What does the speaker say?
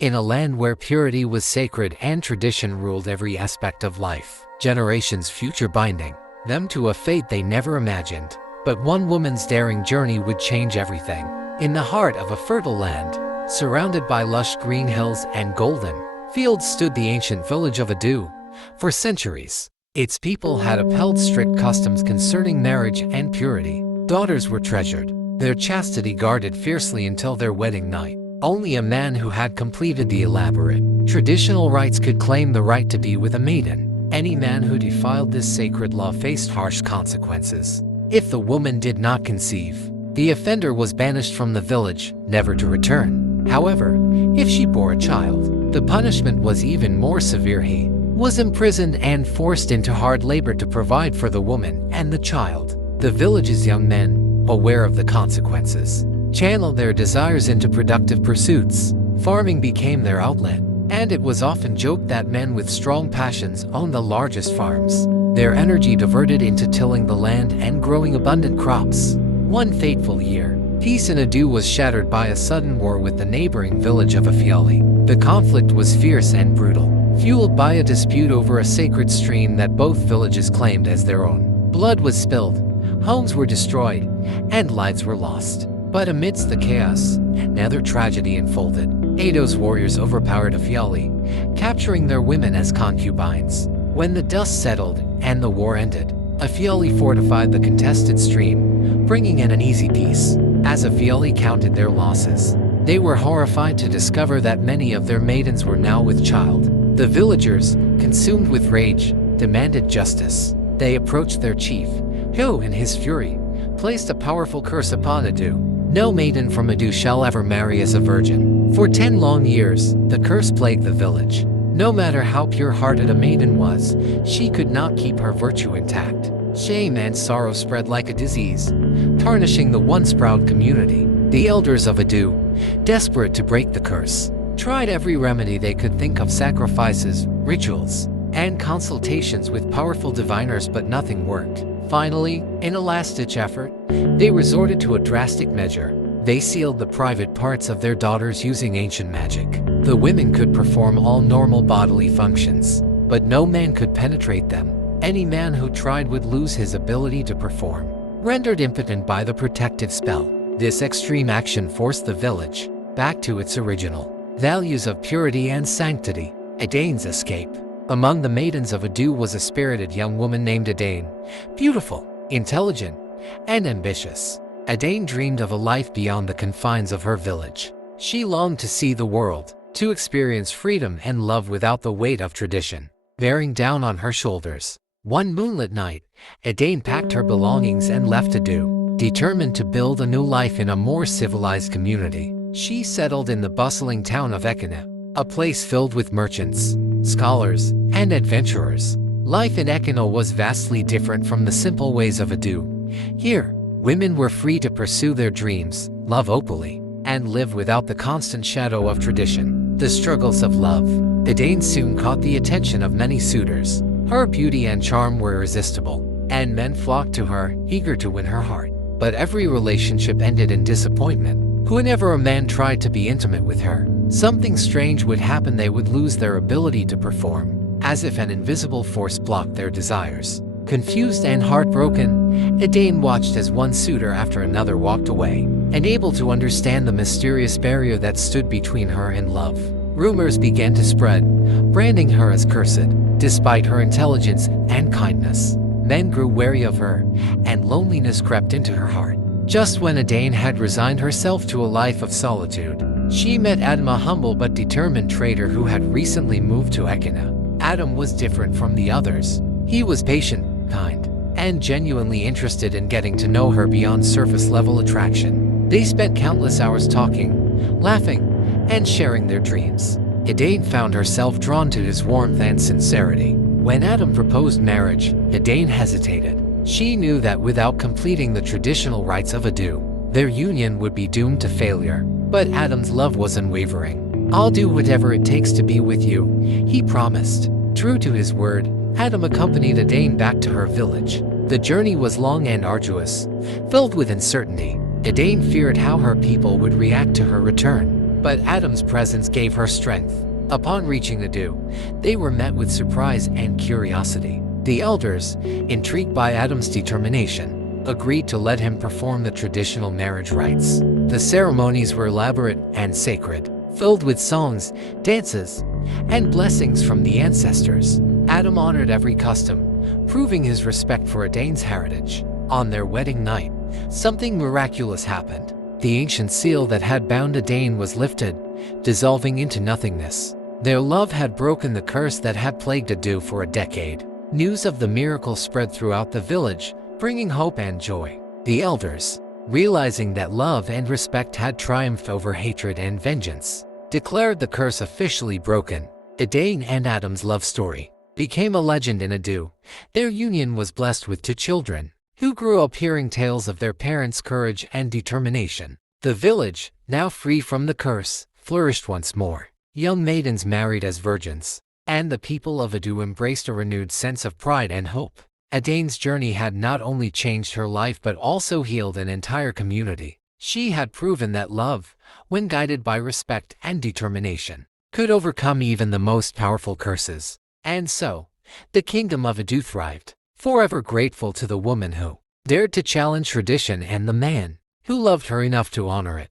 In a land where purity was sacred and tradition ruled every aspect of life, generations future binding them to a fate they never imagined. But one woman's daring journey would change everything. In the heart of a fertile land, surrounded by lush green hills and golden fields, stood the ancient village of Adane. For centuries, its people had upheld strict customs concerning marriage and purity. Daughters were treasured, their chastity guarded fiercely until their wedding night. Only a man who had completed the elaborate traditional rites could claim the right to be with a maiden. Any man who defiled this sacred law faced harsh consequences. If the woman did not conceive, the offender was banished from the village, never to return. However, if she bore a child, the punishment was even more severe. He was imprisoned and forced into hard labor to provide for the woman and the child. The village's young men, aware of the consequences, channeled their desires into productive pursuits. Farming became their outlet, and it was often joked that men with strong passions owned the largest farms, their energy diverted into tilling the land and growing abundant crops. One fateful year, peace in Adane was shattered by a sudden war with the neighboring village of Afiali. The conflict was fierce and brutal, fueled by a dispute over a sacred stream that both villages claimed as their own. Blood was spilled, homes were destroyed, and lives were lost. But amidst the chaos, another tragedy unfolded. Adane's warriors overpowered Afiali, capturing their women as concubines. When the dust settled and the war ended, Afiali fortified the contested stream, bringing in an easy peace. As Afiali counted their losses, they were horrified to discover that many of their maidens were now with child. The villagers, consumed with rage, demanded justice. They approached their chief, who, in his fury, placed a powerful curse upon Adane. No maiden from Adane shall ever marry as a virgin. For 10 long years, the curse plagued the village. No matter how pure-hearted a maiden was, she could not keep her virtue intact. Shame and sorrow spread like a disease, tarnishing the once proud community. The elders of Adane, desperate to break the curse, tried every remedy they could think of: sacrifices, rituals, and consultations with powerful diviners, but nothing worked. Finally, in a last-ditch effort, they resorted to a drastic measure. They sealed the private parts of their daughters using ancient magic. The women could perform all normal bodily functions, but no man could penetrate them. Any man who tried would lose his ability to perform, rendered impotent by the protective spell. This extreme action forced the village back to its original values of purity and sanctity. Adane's escape. Among the maidens of Adane was a spirited young woman named Adane, beautiful, intelligent, and ambitious. Adane dreamed of a life beyond the confines of her village. She longed to see the world, to experience freedom and love without the weight of tradition bearing down on her shoulders. One moonlit night, Adane packed her belongings and left Adane, determined to build a new life in a more civilized community. She settled in the bustling town of Ekine, a place filled with merchants, scholars, and adventurers. Life in Ekine was vastly different from the simple ways of Adane. Here, women were free to pursue their dreams, love openly, and live without the constant shadow of tradition. The struggles of love. Adane soon caught the attention of many suitors. Her beauty and charm were irresistible, and men flocked to her, eager to win her heart. But every relationship ended in disappointment. Whenever a man tried to be intimate with her, something strange would happen. They would lose their ability to perform, as if an invisible force blocked their desires. Confused and heartbroken, Adane watched as one suitor after another walked away, unable to understand the mysterious barrier that stood between her and love. Rumors began to spread, branding her as cursed. Despite her intelligence and kindness, men grew wary of her, and loneliness crept into her heart. Just when Adane had resigned herself to a life of solitude, she met Adam, a humble but determined trader who had recently moved to Ekine. Adam was different from the others. He was patient, kind, and genuinely interested in getting to know her beyond surface-level attraction. They spent countless hours talking, laughing, and sharing their dreams. Adane found herself drawn to his warmth and sincerity. When Adam proposed marriage, Adane hesitated. She knew that without completing the traditional rites of Adane, their union would be doomed to failure. But Adam's love was unwavering. "I'll do whatever it takes to be with you," he promised. True to his word, Adam accompanied Adane back to her village. The journey was long and arduous, filled with uncertainty. Adane feared how her people would react to her return. but Adam's presence gave her strength. Upon reaching Adane, they were met with surprise and curiosity. The elders, intrigued by Adam's determination, agreed to let him perform the traditional marriage rites. The ceremonies were elaborate and sacred, filled with songs, dances, and blessings from the ancestors. Adam honored every custom, proving his respect for Adane's heritage. On their wedding night, something miraculous happened. The ancient seal that had bound Adane was lifted, dissolving into nothingness. Their love had broken the curse that had plagued Adane for a decade. News of the miracle spread throughout the village, bringing hope and joy. The elders, realizing that love and respect had triumphed over hatred and vengeance, declared the curse officially broken. Adane and Adam's love story became a legend in Adane. Their union was blessed with 2 children, who grew up hearing tales of their parents' courage and determination. The village, now free from the curse, flourished once more. Young maidens married as virgins, and the people of Adane embraced a renewed sense of pride and hope. Adane's journey had not only changed her life but also healed an entire community. She had proven that love, when guided by respect and determination, could overcome even the most powerful curses. And so, the kingdom of Adane thrived, forever grateful to the woman who dared to challenge tradition and the man who loved her enough to honor it.